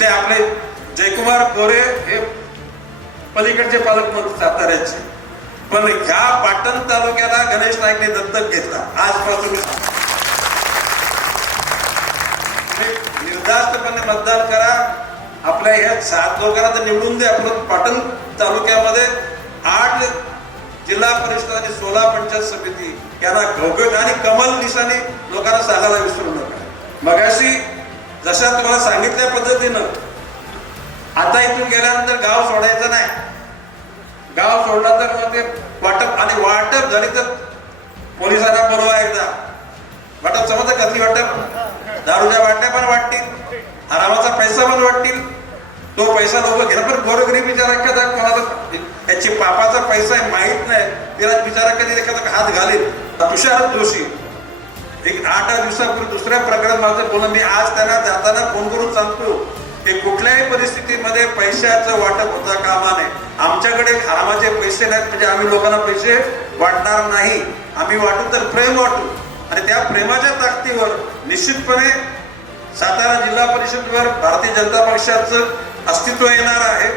इथले आपले जयकुमार गोरे हे पलीकडचे पालकमंत्री साताऱ्याचे, पण ह्या पाटण तालुक्याला गणेश नाईकने दत्तक घेतला. आजपासून निर्धास्तपणे मतदान करा. आपल्या ह्या 7 लोकांना तर निवडून द्या. परत पाटण तालुक्यामध्ये 8 जिल्हा परिषद आणि 16 पंचायत समिती यांना घवघट आणि कमल निशाने लोकांना सांगायला विसरू नका. मगाशी जशा तुम्हाला सांगितल्या पद्धतीनं आता इथून गेल्यानंतर गाव सोडायचं नाही. गाव सोडला तर मग ते वाटप झाली तर पोलिसांना बोलवा. एकदा वाटप समजतं कसली वाटप? दारूच्या वाटण्या पण वाटतील, हरामाचा पैसा पण वाटतील. तो पैसा लोक घेणार, पण गोरगरीब बिचारा एखादा कोणाचा याची पापाचा पैसा आहे माहित नाही, तिला बिचारा कधी एखादा हात घालेल. तुषार जोशी एक 8 दिवसापूर्वी दुसऱ्या प्रकरणात माझं बोलणं, मी आज त्यांना जाताना फोन करून सांगतो की कुठल्याही परिस्थितीमध्ये पैशाचं वाटप होता कामा नये. आमच्याकडे हरामाचे पैसे नाहीत म्हणजे आम्ही लोकांना पैसे वाटणार नाही. आम्ही वाटू तर प्रेम वाटू, आणि त्या प्रेमाच्या ताकदीवर निश्चितपणे सातारा जिल्हा परिषदेवर भारतीय जनता पक्षाचं अस्तित्व येणार आहे.